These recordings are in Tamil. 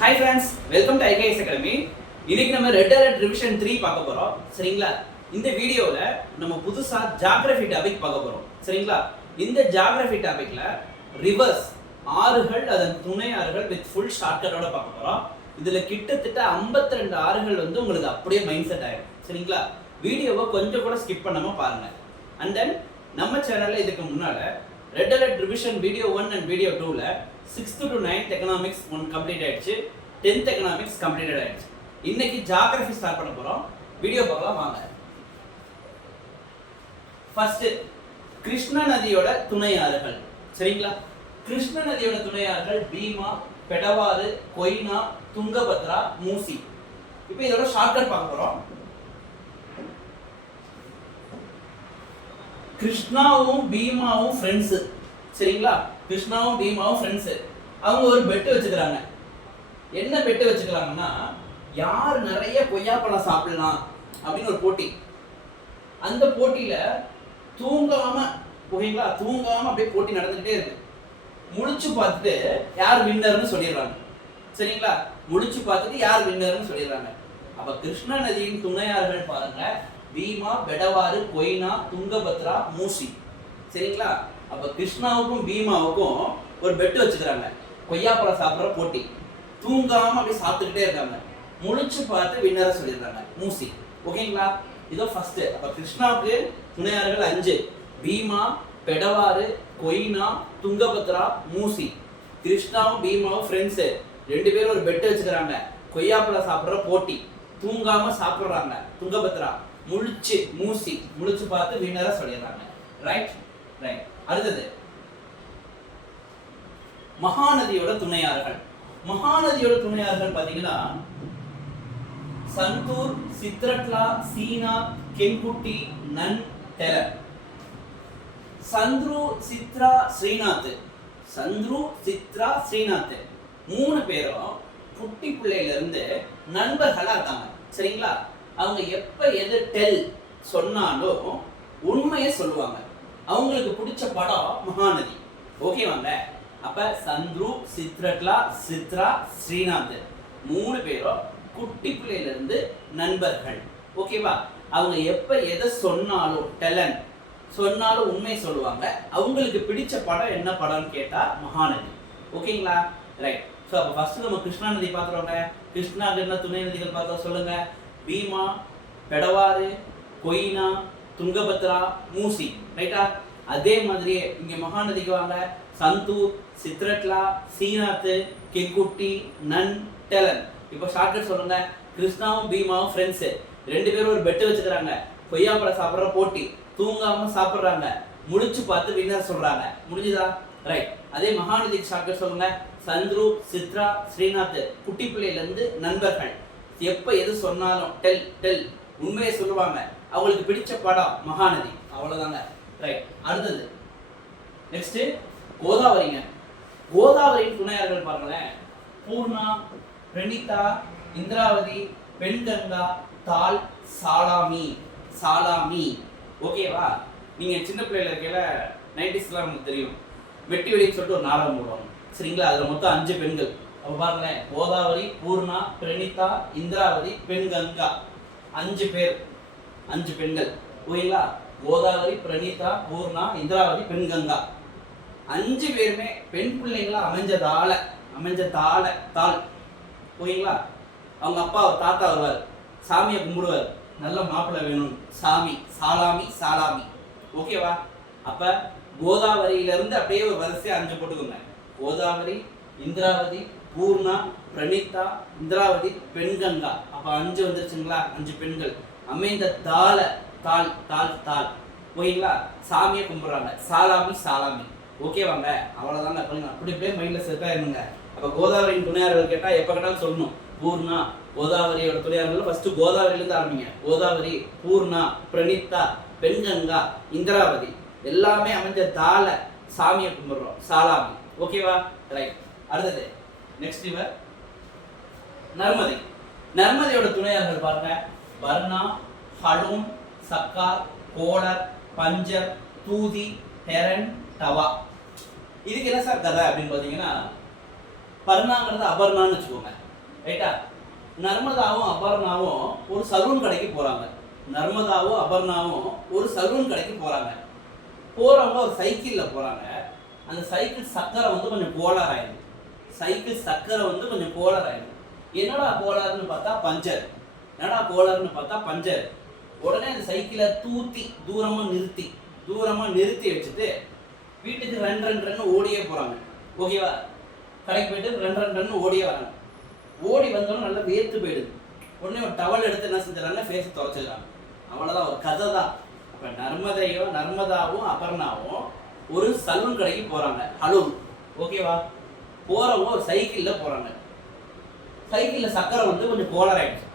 Hi friends, welcome to IKS Academy. இன்னைக்கு நம்ம ரெட் அலர்ட் ரிவிஷன் 3 பார்க்க போறோம். சரிங்களா? இந்த வீடியோல நம்ம புதுசா ஜியோகிராஃபி டாபிக் பார்க்க போறோம். சரிங்களா? இந்த ஜியோகிராஃபி டாபிக்ல ரிவர்ஸ் ஆறுகள் அதன் துணை ஆறுகள் வித் ஃபுல் ஷார்ட்கட்டோட பார்க்க போறோம். இதுல கிட்டத்தட்ட 52 ஆறுகள் வந்து உங்களுக்கு அப்படியே மைண்ட் செட் ஆயிடும். சரிங்களா? வீடியோவை கொஞ்சம் கூட ஸ்கிப் பண்ணாம பாருங்க. And then நம்ம சேனல்ல இதுக்கு முன்னால red alert revision video 1 and video 2ல 6th to 9th economics one complete ஆயிடுச்சு, 10th எகனாமிக்ஸ் கம்ப்ளீட்டட் ஆயிடுச்சு. இன்னைக்கு ஜியோகிராஃபி ஸ்டார்ட் பண்ண போறோம். வீடியோ பார்க்கலாம் வாங்க. ஃபர்ஸ்ட் கிருஷ்ணா நதியோட துணை ஆறுகள். சரிங்களா? கிருஷ்ணா நதியோட துணை ஆறுகள் பீமா, பெடவாறு, கொய்னா, துங்கபத்ரா, மூசி. இப்போ இதோட ஷார்ட்கட் பார்க்க போறோம். கிருஷ்ணாவும் பீமாவும் ஃப்ரெண்ட்ஸ். சரிங்களா? கிருஷ்ணாவும் பீமாவும் ஃப்ரெண்ட்ஸ். அவங்க ஒரு பெட் வச்சுக்கிறாங்க. என்ன பெட் வச்சுக்கிறாங்கன்னா, யார் நிறைய கொய்யாப்பழம் சாப்பிடலாம் அப்படின்னு ஒரு போட்டி. அந்த போட்டியில தூங்காம ஓகேங்களா, தூங்காம அப்படியே போட்டி நடந்துகிட்டே இருக்கு. முழிச்சு பார்த்துட்டு யார் வின்னர்னு சொல்லிடுறாங்க. சரிங்களா? முழிச்சு பார்த்துட்டு யார் வின்னர்னு சொல்லிடுறாங்க. அப்ப கிருஷ்ணா நதியின் துணையாறுகள் பாருங்க, பீமா, பெடவாறு, கொய்னா, துங்கபத்ரா, மூசி. சரிங்களா? அப்ப கிருஷ்ணாவுக்கும் பீமாவுக்கும் ஒரு பெட் வச்சுக்கிறாங்க. கொய்யாப்பழம் சாப்பிட்ற போட்டி. தூங்காம அப்படியே சாப்பிட்டுக்கிட்டே இருக்காங்க. முழிச்சு பார்த்து வின்னரை சொல்லிடுறாங்க, மூசி. ஓகேங்களா? இதோ ஃபர்ஸ்ட். அப்ப கிருஷ்ணாவுக்கு துணையாறுகள் 5: பீமா, பெடவாறு, கொய்னா, துங்கபத்ரா, மூசி. கிருஷ்ணாவும் பீமாவும் ஃப்ரெண்ட்ஸ். ரெண்டு பேரும் ஒரு பெட் வச்சுக்கிறாங்க. கொய்யாப்பழம் சாப்பிட்ற போட்டி. தூங்காம சாப்பிடுறாங்க. துங்கபத்ரா முழிச்சு மூசி முழிச்சு பார்த்து வின்னரா சொல்லிடுறாங்க. Right right. அடுத்தது மகாநதியோட துணையாறுகள். மகாநதியோட துணையாறுகள் பாத்தீங்கன்னா சந்தூர், சித்ரட்லா, சீனா, கெங்குட்டி, நன், டெலன். சந்துரு, சித்ரா, ஸ்ரீநாத். சந்துரு, சித்ரா, ஸ்ரீநாத் மூணு பேரும் குட்டி பிள்ளையில இருந்து நண்பர்களா இருக்காங்க. சரிங்களா? அவங்க எப்ப எது டெல் சொன்னாலும் உண்மையை சொல்லுவாங்க. அவங்களுக்கு பிடிச்ச படம் மகாநதி. ஓகேவாங்க? அப்ப சந்துரு, சித்ரட்லா, சித்ரா, ஸ்ரீநாத் மூணு பேரும் குட்டி பிள்ளையில இருந்து நண்பர்கள். ஓகேவா? அவங்க எப்ப எதை சொன்னாலும் டெலன் சொன்னாலும் உண்மை சொல்லுவாங்க. அவங்களுக்கு பிடிச்ச படம் என்ன படம்னு கேட்டா மகாநதி. ஓகேங்களா? ரைட். ஸோ அப்போ ஃபர்ஸ்ட் நம்ம கிருஷ்ணா நதி பார்த்துருவாங்க. கிருஷ்ணாக்கு என்ன துணை நதிகள் பார்த்தோம் சொல்லுங்க? பீமா, பெடவாறு, கொய்னா, துங்கபத்ரா, மூசி. ரைட்டா? அதே மாதிரியே இங்க மகாநதிக்கு வாங்க. சந்தூர், சித்ரட்லா, சீனாத், கெங்குட்டி, நன், டெலன். இப்போ ஷார்ட்கட் சொல்லுங்க. கிருஷ்ணாவும் பீமாவும் ஃப்ரெண்ட்ஸ். ரெண்டு பேரும் ஒரு பெட் வச்சுக்கிறாங்க. கொய்யாப்பழம் சாப்பிட்ற போட்டி. தூங்காம சாப்பிட்றாங்க. முழிச்சு பார்த்து வின்னர் சொல்றாங்க. முடிஞ்சுதா? ரைட். அதே மகாநதிக்கு ஷார்ட்கட் சொல்லுங்க. சந்துரு, சித்ரா, ஸ்ரீநாத் குட்டி பிள்ளையில இருந்து நண்பர்கள். எப்ப எது சொன்னாலும் டெல் டெல் உண்மையை சொல்லுவாங்க. அவங்களுக்கு பிடிச்ச படம் மகாநதி. அவ்வளவுதாங்க. ரைட். அடுத்தது நெக்ஸ்ட் கோதாவரிங்க. கோதாவரியின் துணையார்கள் பாருங்களேன். பூர்ணா, பிரணீதா, இந்திராவதி, பெண்கங்கா, தால், சாலாமி. சாலாமி. ஓகேவா? நீங்க சின்ன பிள்ளைல இருக்கையில 90sலாம் நமக்கு தெரியும், வெட்டி வெளின்னு சொல்லிட்டு ஒரு நாடகம் போடுவாங்க. சரிங்களா? அதுல மொத்தம் 5 பெண்கள். அப்ப பாருங்களேன், கோதாவரி, பூர்ணா, பிரணீதா, இந்திராவதி, பெண்கங்கா. 5 பேர், 5 பெண்கள். ஓகேங்களா? கோதாவரி, பிரணீதா, பூர்ணா, இந்திராவதி, பெண்கங்கா 5 பேருமே பெண் பிள்ளைங்களா அமைஞ்ச தாள். ஓகேங்களா? அவங்க அப்பா தாத்தா வருவார், சாமியை கும்பிடுவார், நல்ல மாப்பிள்ளை வேணும் சாமி, சாலாமி சாலாமி. ஓகேவா? அப்ப கோதாவரியில இருந்து அப்படியே ஒரு வரிசையா 5 போட்டுக்கோங்க. கோதாவரி, இந்திராவதி, பூர்ணா, பிரணீதா, இந்திராவதி, பெண்கங்கா. அப்ப 5 வந்துருச்சுங்களா? 5 பெண்கள் அமைந்த தாள். ஓகேங்களா? சாமியை கும்பிடுறாங்க. சாலாமி சாலாமி. ஓகேவாங்க? அவ்வளவுதாங்க. அப்படி அப்படியே மைண்ட்ல செட் ஆயிருங்க. அப்ப கோதாவரியின் துணையார்கள் கேட்டா எப்ப கேட்டாலும் சொல்லணும். பூர்ணா, கோதாவரியோட துணையார்கள் ஃபர்ஸ்ட் கோதாவரியில இருந்து ஆரம்பிங்க. கோதாவரி, பூர்ணா, பிரணீதா, பெண்கங்கா, இந்திராவதி எல்லாமே அமைஞ்ச தாள சாமியை கும்பிடுறோம். சாலாமி. ஓகேவா? ரைட். அடுத்தது நெக்ஸ்ட் இவர் நர்மதை. நர்மதையோட துணையார்கள் பாருங்க. பர்னா, ஹடூன், சக்கார், கோடர், பஞ்சர், தூதி, ஹெரன், டவா. இதுக்கு என்ன சார் கதை அப்படின்னு பாத்தீங்கன்னா, பர்ணாங்கிறது அபர்ணான்னு வச்சுக்கோங்க. ரைட்டா? நர்மதாவும் அபர்ணாவும் ஒரு சலூன் கடைக்கு போறாங்க. நர்மதாவும் அபர்ணாவும் ஒரு சலூன் கடைக்கு போறாங்க. போறவங்க ஒரு சைக்கிள்ல போறாங்க. அந்த சைக்கிள் சக்கரை வந்து கொஞ்சம் கோளாறு ஆயிடுது. சைக்கிள் சக்கரை வந்து கொஞ்சம் கோளாறு ஆயிடுது. என்னடா கோளாறுன்னு பார்த்தா பஞ்சர். என்னடா கோளாறுன்னு பார்த்தா பஞ்சர். உடனே அந்த சைக்கிளை தூரமா நிறுத்தி வச்சுட்டு வீட்டுக்கு ரன் ஓடியே போறாங்க. ஓகேவா? கடைக்கு போயிட்டு ரன் ஓடியே வராங்க. ஓடி வந்தோம் நல்லா வேர்த்து போயிடுது. உடனே ஒரு டவல் எடுத்து என்ன செஞ்சாங்க, ஃபேஸை துடைச்சிக்கிறாங்க. அவ்வளோதான், ஒரு கதை தான். அப்போ நர்மதாவும் அபர்ணாவும் ஒரு சலூன் கடைக்கு போறாங்க. ஹலூன். ஓகேவா? போறவங்க ஒரு சைக்கிளில் போறாங்க. சைக்கிளில் சக்கரை வந்து கொஞ்சம் கோளாறு ஆயிடுச்சு.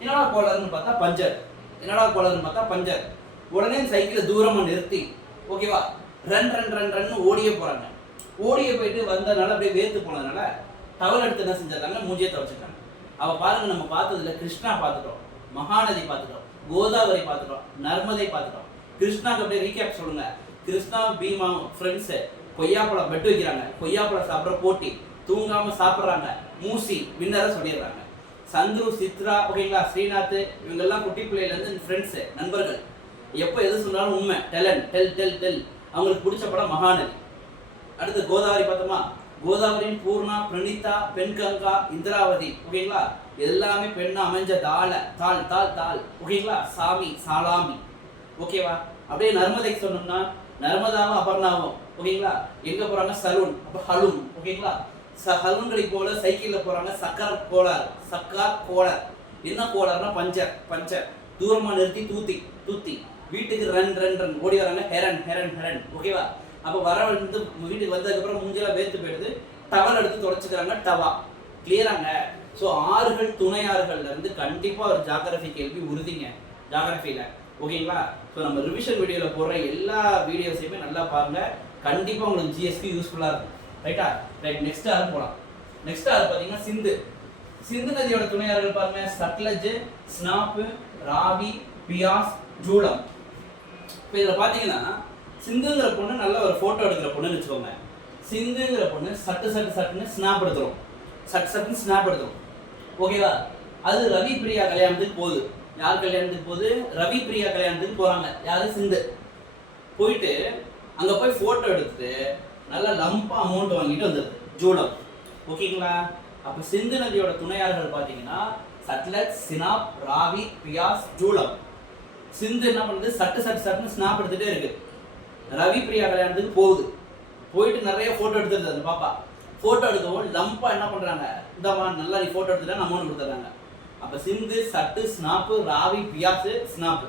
என்னடா கோளாறுன்னு பார்த்தா பஞ்சர். உடனே சைக்கிளை தூரமாக நிறுத்தி, ஓகேவா, ரன் ஓடியே போறாங்க. ஓடியே போயிட்டு வந்ததுனால அப்படியே வேர்த்து போனதுனால டவல் எடுத்து என்ன செஞ்சாங்க, மூஞ்சியை துவைச்சிட்டாங்க. அவ பாருங்க, நம்ம பார்த்ததுல கிருஷ்ணா பார்த்துட்டோம், மகாநதி பார்த்துட்டோம், கோதாவரி பார்த்துட்டோம், நர்மதை பார்த்துட்டோம். கிருஷ்ணாக்கு அப்படியே ரீகேப் சொல்லுங்க. கிருஷ்ணா பீமா ஃப்ரெண்ட்ஸு கொய்யாப்பழம் பெட்டு வைக்கிறாங்க, கொய்யாப்பழம் சாப்பிட்ற போட்டி, தூங்காம சாப்பிட்றாங்க, மூசி வின்னரை சொல்லிடுறாங்க. சந்துரு, சித்ரா, ஓகேங்களா, ஸ்ரீநாத், இவங்கெல்லாம் குட்டி பிள்ளையிலேருந்து ஃப்ரெண்ட்ஸு, நண்பர்கள். எப்போ எது சொன்னாலும் உண்மை, டெல். அவங்களுக்கு பிடிச்ச படம் மகாநதி. அடுத்து கோதாவரி பார்த்தோமா, கோதாவரியின் பூர்ணா, பிரணீதா, பெண்கங்கா, இந்திராவதி, ஓகேங்களா, எல்லாமே பெண்ணா அமைஞ்ச தாள், ஓகேங்களா, சாலாமி, ஓகேவா. அப்படியே நர்மதைக்கு சொன்னோம்னா நர்மதாவும் அபர்ணாவும், ஓகேங்களா, எங்க போறாங்க, சலூன். அப்போ ஹலூன், ஓகேங்களா, ஹலூன் கடைக்கு போல சைக்கிளில் போறாங்க. சக்கர் கோளார். என்ன கோளாறுனா பஞ்சர். தூரமா நிறுத்தி தூத்தி வீட்டுக்கு ரன் ஓடி வராங்க. ஹெரன், ஓகேவா. அப்போ வந்து வீட்டுக்கு வந்ததுக்கப்புறம் மூஞ்செல்லாம் வேர்த்து போயிடுது. டவல் எடுத்து தொடச்சிக்கிறாங்க. டவா கிளியராங்க. ஸோ ஆறுகள், துணை ஆறுகள்ல இருந்து கண்டிப்பாக ஒரு ஜாகிரபி கேள்வி உறுதிங்க, ஜாகிரபியில். ஓகேங்களா. ஸோ நம்ம ரிவிஷன் வீடியோவில் போடுற எல்லா வீடியோஸையுமே நல்லா பாருங்க. கண்டிப்பாக உங்களுக்கு ஜிஎஸ்க்கு யூஸ்ஃபுல்லாக இருக்கும். ரைட்டா? ரைட். நெக்ஸ்ட் ஆறு போகலாம். நெக்ஸ்ட் ஆறு பார்த்தீங்கன்னா சிந்து நதியோட துணை ஆறுகள் பாருங்க. சட்லஜ், ஸ்னாப், ராவி, பியாஸ், ஜூலம். இப்போ இதில் பார்த்தீங்கன்னா சிந்துங்கிற பொண்ணு நல்ல ஒரு ஃபோட்டோ எடுக்கிற பொண்ணுன்னு வச்சுக்கோங்க. சிந்துங்கிற பொண்ணு சட்டுன்னு ஸ்னாப் எடுத்துரும். ஓகேவா. அது ரவி பிரியா கல்யாணத்துக்கு போகுது. யார் கல்யாணத்துக்கு போகுது? ரவி பிரியா கல்யாணத்துக்கு போகிறாங்க. யாரு? சிந்து. போயிட்டு அங்கே போய் ஃபோட்டோ எடுத்துட்டு நல்லா லம்பாக அமௌண்ட் வாங்கிட்டு வந்துடுது ஜூலம். ஓகேங்களா. அப்போ சிந்து நதியோட துணையாளர்கள் பார்த்தீங்கன்னா சட்லஜ், சினாப், ராவி, பியாஸ், ஜூலம். சிந்து என்ன பண்ணுது? சட்டுன்னு ஸ்னாப் எடுத்துகிட்டே இருக்கு. ரவி பிரியா கல்யாணத்துக்கு போயிட்டு நிறைய ஃபோட்டோ எடுத்துருது அந்த பாப்பா. ஃபோட்டோ எடுக்கவும் லம்பா என்ன பண்ணுறாங்க, இந்தமா நல்லா நீ ஃபோட்டோ எடுத்துட்டா அமௌண்ட் கொடுத்துட்றாங்க. அப்போ சிந்து, சட்டு, ஸ்னாப்பு, ராவி, பியாஸு, ஸ்னாப்பு.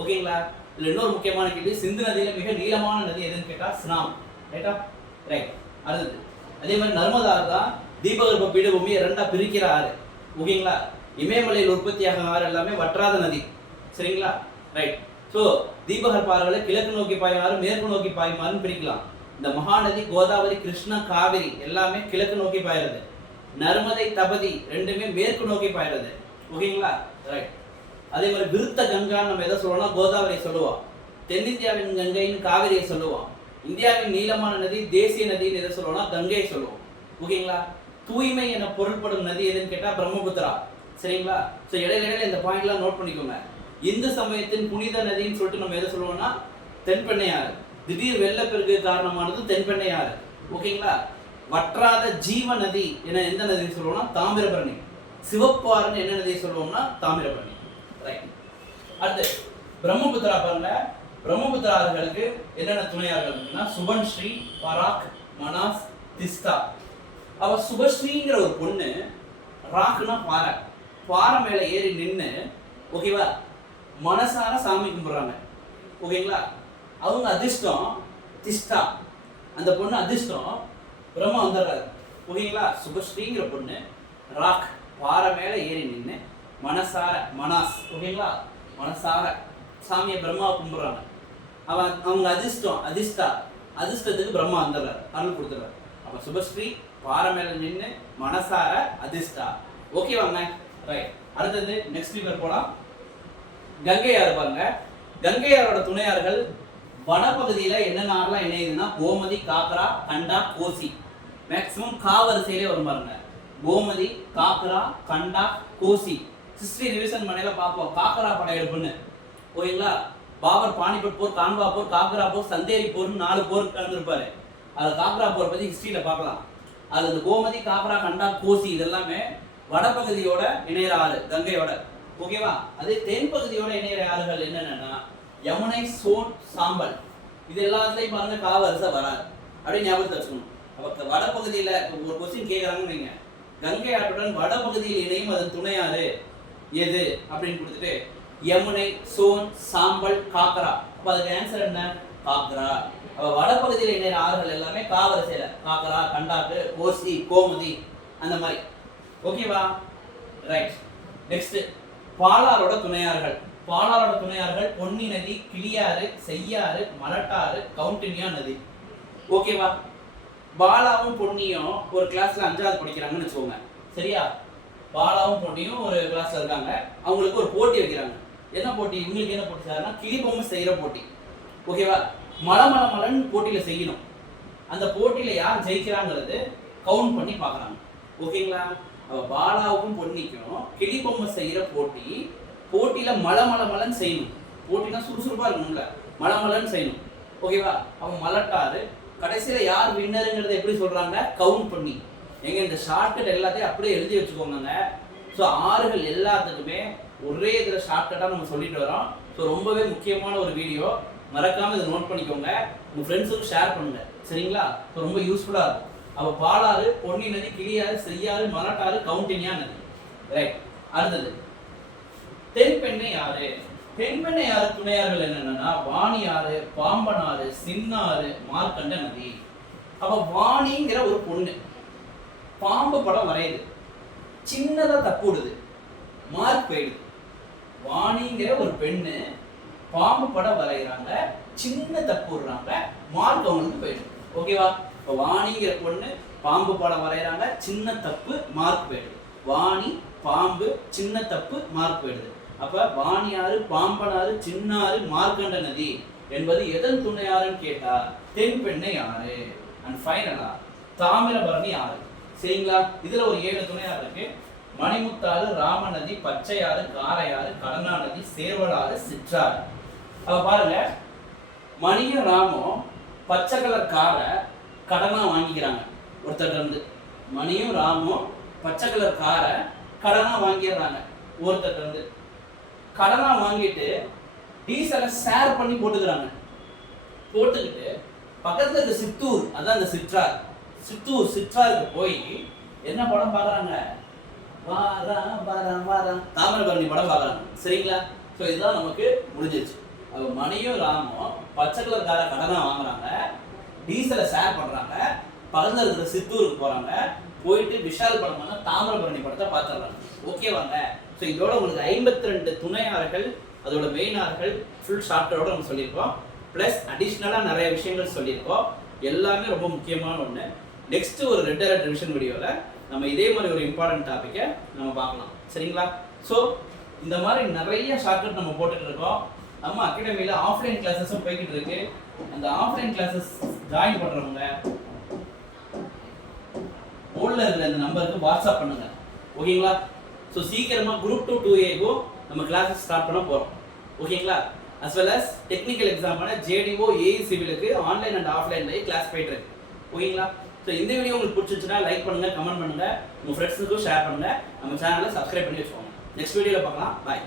ஓகேங்களா. இதில் இன்னொரு முக்கியமான கேள்வி, சிந்து நதியில் மிக நீளமான நதி எதுன்னு கேட்டால் ஸ்னாப். ரைட்டா? ரைட். அடுத்தது அதே மாதிரி நர்மதா தான் தீபகற்ப பீடபூமியை ரெண்டா பிரிக்கிற ஆறு. ஓகேங்களா. இமயமலையில் உற்பத்தியாகும் ஆறு எல்லாமே வற்றாத நதி. சரிங்களா. ரைட். ஸோ தீபகற்ப ஆறுகளை கிழக்கு நோக்கி பாயுமாறு, மேற்கு நோக்கி பாயுமாறுன்னு பிரிக்கலாம். இந்த மகாநதி, கோதாவரி, கிருஷ்ணா, காவிரி எல்லாமே கிழக்கு நோக்கி பாயிறது. நர்மதை, தபதி ரெண்டுமே மேற்கு நோக்கி பாயிறது. ஓகேங்களா. ரைட். அதே மாதிரி விருத்த கங்கான்னு நம்ம எதை சொல்லுவோம்னா கோதாவரியை சொல்லுவோம். தென்னிந்தியாவின் கங்கைன்னு காவிரியை சொல்லுவோம். இந்தியாவின் நீளமான நதி, தேசிய நதின்னு எதை சொல்லுவோம்னா கங்கையை சொல்லுவோம். ஓகேங்களா. தூய்மை என பொருள்படும் நதி எதுன்னு கேட்டால் பிரம்மபுத்திரா. சரிங்களா. ஸோ இடையில இந்த பாயிண்ட்லாம் நோட் பண்ணிக்கோங்க. இந்து சமயத்தின் புனித நதின்னு சொல்லிட்டு நம்ம எதை சொல்லுவோம்னா தென்பெண்ணையாறு. திடீர் வெள்ளப்பெருக்கு காரணமானது தென்பெண்ணையாறு. ஓகேங்களா. வற்றாத ஜீவ நதி என எந்த நதியை சொல்லுவோம்னா தாமிரபரணி. சிவப்பாறுன்னு என்ன நதியை சொல்லுவோம்னா தாமிரபரணி. ரைட். அடுத்து பிரம்மபுத்திரா பாருங்க. பிரம்மபுத்திரா ஆறுகளுக்கு என்னென்ன துணையாறுகள் இருக்குன்னா சுபன்ஸ்ரீ, பராக், மனாஸ், திஸ்தா. அவ சுபஸ்ரீங்கிற ஒரு பொண்ணு, ராக்னா பாறை மேல ஏறி நின்று, ஓகேவா, மனசார சாமி கும்பிடுறாங்க. ஓகேங்களா. அவங்க அதிர்ஷ்டம் திஸ்தா. அந்த பொண்ணு அதிர்ஷ்டம். பிரம்மா வந்துடுறாரு. ஓகேங்களா. சுபஸ்ரீங்கிற பொண்ணு ராக் பாறை மேல ஏறி நின்று மனசார, மனாஸ், ஓகேங்களா, மனசார சாமியை பிரம்மாவை கும்பிடுறாங்க. அவங்க அதிர்ஷ்டத்துக்கு பிரம்மா வந்துடுறாரு, அருள் கொடுத்துறாரு. அப்ப சுபஸ்ரீ பாறை மேல நின்று மனசார அதிர்ஷ்டா. ஓகேவாங்க. ரைட். அடுத்தது நெக்ஸ்ட் வீவர் போலாம். கங்கையாறு பாருங்க. கங்கையாரோட துணையாறுகள் வனப்பகுதியில என்னென்ன ஆறுலாம் இணையுதுன்னா கோமதி, காக்கரா, கண்டா, கோசி. மேக்சிமம் கா வரிசையிலே வரும் பாருங்க. கோமதி, காக்கரா, கண்டா, கோசி. ஹிஸ்டரி ரிவிஷன் பண்ணையில பார்ப்போம் காக்கரா படையெடுப்புன்னு. ஓகேங்களா? பாபர் பானிபட் போர், கான்வா போர், காக்கரா போர், சந்தேரி போர்னு 4 போர் கலந்துருப்பாரு. அது காக்கரா போர் பத்தி ஹிஸ்டரியில பார்க்கலாம். அது இந்த கோமதி, காக்கரா, கண்டா, கோசி இதெல்லாமே வடபகுதியோட இணையற ஆறு கங்கையோட. ஓகேவா? அதே தென்பகுதியோட இணையற ஆறுகள் என்னென்னா யமுனை, சோன், சாம்பல். இது எல்லாத்துலயும் பாருங்க காவரிசை வராது. அப்படியே ஞாபகத்தை வச்சுக்கணும். அப்ப வடபகுதியில ஒரு கொஸ்டின் கேட்கறாங்கன்னு வைங்க, கங்கை ஆற்றுடன் வடபகுதியில் இணையும் அதன் துணையாறு எது அப்படின்னு கொடுத்துட்டு யமுனை, சோன், சாம்பல், காக்கரா. அப்ப அதுக்கு ஆன்சர் என்ன? காக்கரா. அப்ப வடபகுதியில் இணைய ஆறுகள் எல்லாமே காவரிசையில காக்கரா, கண்டாக்கு, கோசி, கோமதி அந்த மாதிரி. ஓகேவா? ரைட். நெக்ஸ்ட் பாலாரோட துணையாறுகள். பாலாரோட துணையாறுகள் பொன்னி நதி, கிளியாறு, செய்யாறு, மலட்டாறு, கவுண்டினியா நதி. ஓகேவா? பாலாவும் பொன்னியும் ஒரு கிளாஸ்ல 5வது படிக்கிறாங்கன்னு வச்சுக்கோங்க. சரியா? பாலாவும் பொன்னியும் ஒரு கிளாஸ்ல இருக்காங்க. அவங்களுக்கு ஒரு போட்டி வைக்கிறாங்க. என்ன போட்டி? இவங்களுக்கு என்ன போட்டி சார்னா கிளிபொம்மை செய்யற போட்டி. ஓகேவா? மலமலமலன்னு போட்டியில செய்யணும். அந்த போட்டியில யார் ஜெயிக்கிறாங்கிறது கவுண்ட் பண்ணி பார்க்கறாங்க. ஓகேங்களா? அப்ப பாலாவுக்கும் பொன்னிக்கும் கிளிபொம்மை செய்யற போட்டி. போட்டியில மலமலமலன்னு செய்யணும். போட்டினா சுறுசுறுப்பா இருக்கணும்ல, மலமலன்னு செய்யணும். ஓகேவா? அவன் மலட்டாரு. கடைசியில யார் வின்னருங்கிறத எப்படி சொல்றாங்க? கவுண்ட் பண்ணி. எங்க இந்த ஷார்ட்கட் எல்லாத்தையும் அப்படியே எழுதி வச்சுக்கோங்க. ஸோ ஆறுகள் எல்லாத்துக்குமே ஒரே இதில் ஷார்ட்கட்டாக நம்ம சொல்லிட்டு வரோம். ஸோ ரொம்பவே முக்கியமான ஒரு வீடியோ, மறக்காம இதை நோட் பண்ணிக்கோங்க. உங்க ஃப்ரெண்ட்ஸுக்கும் ஷேர் பண்ணுங்க. சரிங்களா? ஸோ ரொம்ப யூஸ்ஃபுல்லாக இருக்கும். அப்போ பாலாறு, பொன்னி நதி, கிளியாறு, செய்யாறு, மலட்டாறு, கவுண்டினியா நதி. ரைட். அடுத்தது தென்பெண்ணை ஆறு. தென்பெண்ணை ஆறு துணையாறுகள் என்னென்னா வாணியாறு, பாம்பனாறு, சின்னாறு, மார்க்கண்ட நதி. அப்ப வாணிங்கிற ஒரு பொண்ணு பாம்பு படம் வரையுது, சின்னதா தப்புடுது, மார்க் போயிடுது. வாணிங்கிற ஒரு பெண்ணு பாம்பு படம் வரைகிறாங்க, சின்ன தப்பு விடுறாங்க, மார்க் அவங்களுக்கு போயிடுது. ஓகேவா? இப்போ வாணிங்கிற பொண்ணு பாம்பு படம் வரைகிறாங்க, சின்ன தப்பு, மார்க் போயிடுது. வாணி, பாம்பு, சின்ன தப்பு, மார்க் போயிடுது. அப்ப வாணியாறு, பாம்பனாறு, சின்னாறு, மார்க்கண்ட நதி என்பது எதன் துணையாறுன்னு கேட்டா தென்பெண்ணை ஆறு. அண்ட் ஃபைனலா தாமிரபரணி ஆறு. சரிங்களா? இதுல ஒரு 7 துணையாறு இருக்கு. மணிமுத்தாறு, ராமநதி, பச்சையாறு, காரையாறு, கடனா நதி, சேர்வலாறு, சிற்றாறு. அப்ப பாருங்க, மணியும் ராமும் பச்சை கலர் காரை கடனா வாங்கிக்கிறாங்க ஒருத்தர் இருந்து. மணியும் ராமும் பச்சை கலர் காரை கடனா வாங்கிடுறாங்க ஒருத்தர் இருந்து. கடனா வாங்கிட்டு டீசலை ஷேர் பண்ணி போட்டுக்கிறாங்க. போட்டுக்கிட்டு பக்கத்துல இருக்க சித்தூர், அதான் அந்த சிற்றார், சித்தூர் சிற்றாருக்கு போய் என்ன படம் பாக்குறாங்க? தாமிரபரணி படம் பாக்குறாங்க. சரிங்களா? ஸோ இதுதான் நமக்கு முடிஞ்சிருச்சு. அப்போ மணியும் ராமும் பச்சை கலர் காரை கடனா வாங்குறாங்க, டீசலை ஷேர் பண்றாங்க, பக்கத்துல இருக்கிற சித்தூருக்கு போறாங்க, போயிட்டு விஷால் படம் பண்ண தாமிரபரணி படத்தை பார்த்துடுறாங்க. ஓகேவாங்க? ஸோ இதோட உங்களுக்கு 52 துணையாறுகள், அதோட மெயினார்கள் ஃபுல் சாப்டரோட நம்ம சொல்லியிருக்கோம். ப்ளஸ் அடிஷ்னலாக நிறைய விஷயங்கள் சொல்லியிருக்கோம். எல்லாமே ரொம்ப முக்கியமான ஒன்று. நெக்ஸ்ட் ஒரு ரெட் அலர்ட் ரிவிஷன் வீடியோவில் நம்ம இதே மாதிரி ஒரு இம்பார்ட்டன்ட் டாப்பிக்கை நம்ம பார்க்கலாம். சரிங்களா? ஸோ இந்த மாதிரி நிறைய ஷார்ட்கட் நம்ம போட்டுட்டு இருக்கோம். நம்ம அகாடமியில் ஆஃப்லைன் கிளாஸஸும் போய்கிட்டு இருக்கு. அந்த ஆஃப்லைன் கிளாஸஸ் ஜாயின் பண்ணுறவங்க போர்டில் இருக்கிற இந்த நம்பருக்கு வாட்ஸ்அப் பண்ணுங்க. ஓகேங்களா? ஸோ சீக்கிரமாக குரூப் 2 2A நம்ம கிளாஸஸ் ஸ்டார்ட் பண்ண போகிறோம். ஓகேங்களா? as well as டெக்னிக்கல் எக்ஸாமான JDO AE சிவிலுக்கு ஆன்லைன் அண்ட் ஆஃப்லைன்லேயே கிளாஸ் போயிட்டு இருக்கு. ஓகேங்களா? ஸோ இந்த வீடியோ உங்களுக்கு பிடிச்சிருச்சுன்னா லைக் பண்ணுங்க, கமெண்ட் பண்ணுங்க, உங்கள் ஃப்ரெண்ட்ஸுக்கும் ஷேர் பண்ணுங்க, நம்ம சேனலை சப்ஸ்கிரைப் பண்ணி வச்சுக்கோங்க. நெக்ஸ்ட் வீடியோவில் பார்க்கலாம். பாய்.